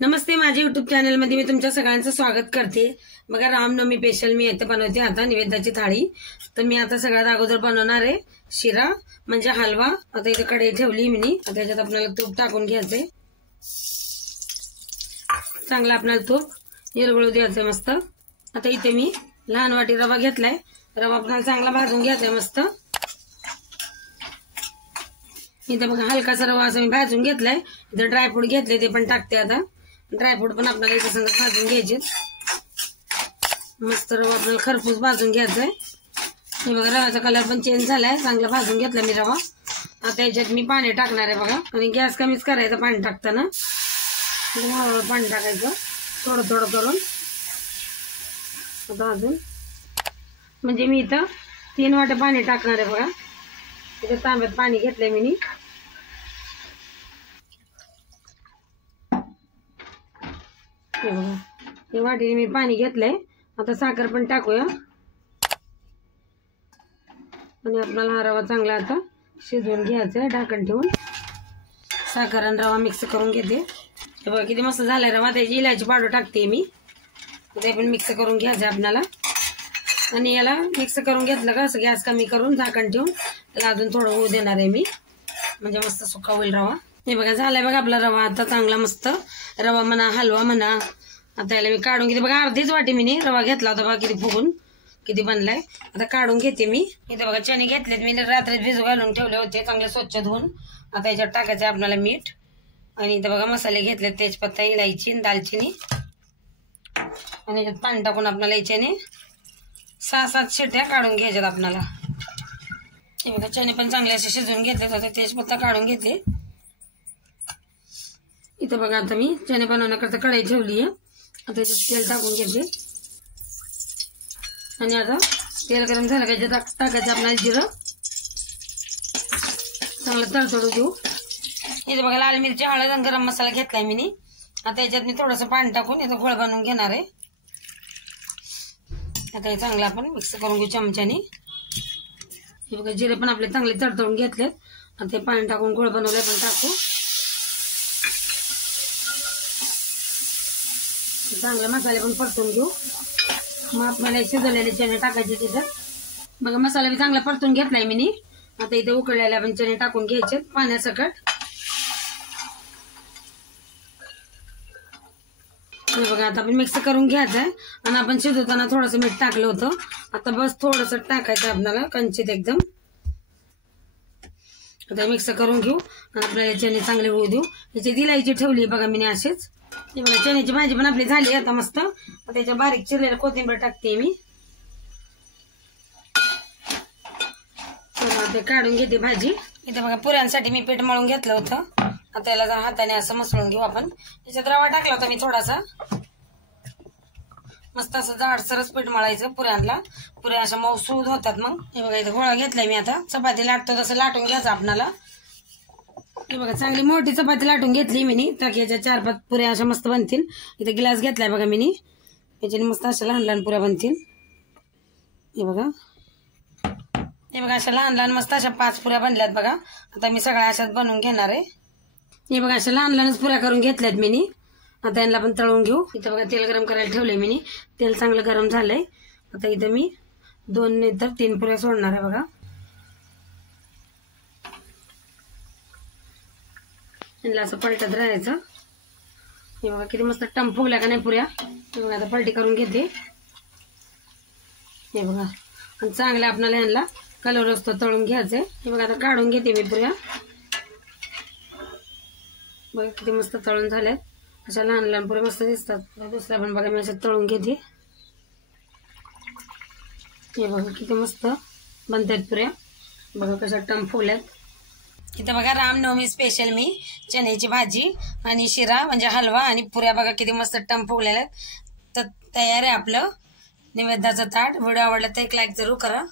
नमस्ते, माझ्या YouTube channel मध्ये मी तुमच्या सगळ्यांचं स्वागत करते। बघा, रामनवमी स्पेशल मी इथे बनवते आता निवेद्याची थाळी। तर मी आता सगळ्यात अगोदर बनवणार आहे शिरा म्हणजे हलवा। आता इथे कढई ठेवली मी, आता त्याच्यात आपल्याला तूप टाकून घ्यायचंय। चांगलं आपल्याला तूप विरघळू द्यायचंय मस्त। आता इथे मी लहान वाटी रवा घेतलाय, रवा आपल्याला चांगला भाजून घ्यायचंय मस्त। इथे बघा हलकासा रवा असं मी भाजून घेतलाय। इथे ड्रायफ्रूट घेतले ते पण टाकते आता। ड्रायफ्रूट पण आपल्याला इथे संग भाजून घ्यायचे। मस्त रवा आपल्याला खरपूस भाजून घ्यायचाय। हे बघा रव्याचा कलर पण चेंज झालाय, चांगला भाजून घेतला मी रवा। आता याच्यात मी पाणी टाकणार आहे बघा, आणि गॅस कमीच करायचं पाणी टाकताना। हळूहळू पाणी टाकायचं थोडं थोडं करून। आता अजून म्हणजे मी इथं 3 वाट्या पाणी टाकणार आहे बघा। इथे तांब्यात पाणी घेतलंय मी। हे बघा ही वाटीने मी पाणी घेतलंय। आता साखर पण टाकूया, आणि आपल्याला हा रवा चांगला आता शिजवून घ्यायचा आहे ढाकण ठेवून। साखर आणि रवा मिक्स करून घेते। हे बघा किती मस्त झालाय रवा। त्याची इलायची पावडर टाकते मी, ते पण मिक्स करून घ्यायचं आपल्याला। आणि याला मिक्स करून घेतलं का असं गॅस कमी करून झाकण ठेवून त्याला अजून थोडं होऊ देणार आहे मी, म्हणजे मस्त सुका होईल रवा। हे बघा झालाय बघा आपला रवा आता चांगला मस्त। रवा म्हणा हलवा म्हणा। आता याला मी काढून घेते बघा, अर्धीच वाटी मी रवा घेतला होता बघा, किती फुगून किती बनलाय। आता काढून घेते मी। इथे बघा चणे घेतलेत मी, रात्री भिजू घालून ठेवले होते चांगले स्वच्छ धुवून। आता याच्यात टाकायचं आपल्याला मीठ, आणि इथे बघा मसाले घेतले, तेजपत्ता, इलायची, दालचिनी, आणि याच्यात पाणी टाकून आपल्याला याच्याने 6-7 शिट्ट्या काढून घ्यायच्यात आपल्याला। हे बघा चणे पण चांगले असे शिजवून घेतले, आता तेजपत्ता काढून घेते। इथे बघा आता मी चणे बनवण्याकरता कढई ठेवली आहे। आता याच्यात तेल टाकून घेते, आणि आता तेल गरम झालं का याच्यात टाकायचं आपल्याला जिरं, चांगलं तडतडू देऊ। इथे बघा लाल मिरची, हळद आणि गरम मसाला घेतलाय मी। आता याच्यात मी थोडंसं पाणी टाकून याचा गोळ बनवून घेणार आहे। आता हे चांगलं आपण मिक्स करून घेऊ चमच्याने। हे बघा जिरे पण आपले चांगले तडतडून घेतलेत। आता ते पाणी टाकून गोळ बनवलंय पण टाकू। चांगले मसाले पण परतून घेऊ। मग आपल्याला शिजवलेले चणे टाकायचे तिथं। बघा मसाला बी चांगला परतून घेतलाय मी। आता इथे उकळलेले आपण चणे टाकून घ्यायचे पाण्यासकट। बघा आता आपण मिक्स करून घ्यायचंय, आणि आपण शिजवताना थोडंसं मीठ टाकलं होतं। आता बस थोडंसं टाकायचं आपल्याला कंचित एकदम। आता मिक्स करून घेऊ, आणि आपल्याला चणे चांगले होऊ देऊ। याची इलायची ठेवली बघा मी असेच। हे बघा चण्याची भाजी पण आपली झाली आता मस्त। त्याच्या बारीक चिरलेलं कोथिंबीर टाकते मी। ते काढून घेते भाजी। इथे बघा पुऱ्यांसाठी मी पीठ मळून घेतलं होतं। आता याला हाताने असं मसळून घेऊ आपण। त्याच्यात रवा टाकला होता मी थोडासा, मस्त असं जाडसरच पीठ मळायचं पुऱ्यांना। पुऱ्या अशा मऊसूद होतात मग। हे बघा इथे गोळा घेतलाय मी, आता चपाती लाटतो तसं लाटून घ्यायचं आपल्याला। हे बघा चांगली मोठी चपाती लाटून घेतली मी, ताकी याच्या 4-5 पुऱ्या अशा मस्त बनतील। इथे ग्लास घेतलाय बघा मी, याच्याने मस्त अशा लहान लहान पुऱ्या बनतील। हे बघा अशा लहान लहान मस्त अशा 5 पुऱ्या बनल्यात बघा। आता मी सगळ्या अशाच बनवून घेणार आहे। हे बघा अशा लहान लहानच पुऱ्या करून घेतल्यात मी। आता यांना पण तळून घेऊ। इथे बघा तेल गरम करायला ठेवलंय मी, तेल चांगलं गरम झालंय। आता इथे मी 2 नाही तर 3 पुऱ्या सोडणार आहे बघा। यांना असं पलटत राहायचं। हे बघा किती मस्त टम फुगल्या का नाही पुऱ्या। बघा आता पलटी करून घेते। हे बघा आणि चांगलं आपल्याला यांना कलर असतो तळून घ्यायचंय। हे बघा आता काढून घेते मी पुऱ्या। बघा किती मस्त तळून झाल्यात, अशा लहान लहान पुऱ्या मस्त दिसतात। दुसऱ्या पण बघा मी अशा तळून घेते। हे बघा किती मस्त बनतात पुऱ्या, बघा कशा टम फुगल्यात। इथे बघा रामनवमी स्पेशल मी चण्याची भाजी आणि शिरा म्हणजे हलवा आणि पुऱ्या बघा किती मस्त टम फुगलेल्या आहेत। तर तयार आहे आपलं निवेद्याचं ताट। व्हिडिओ आवडला तर एक लाईक जरूर करा।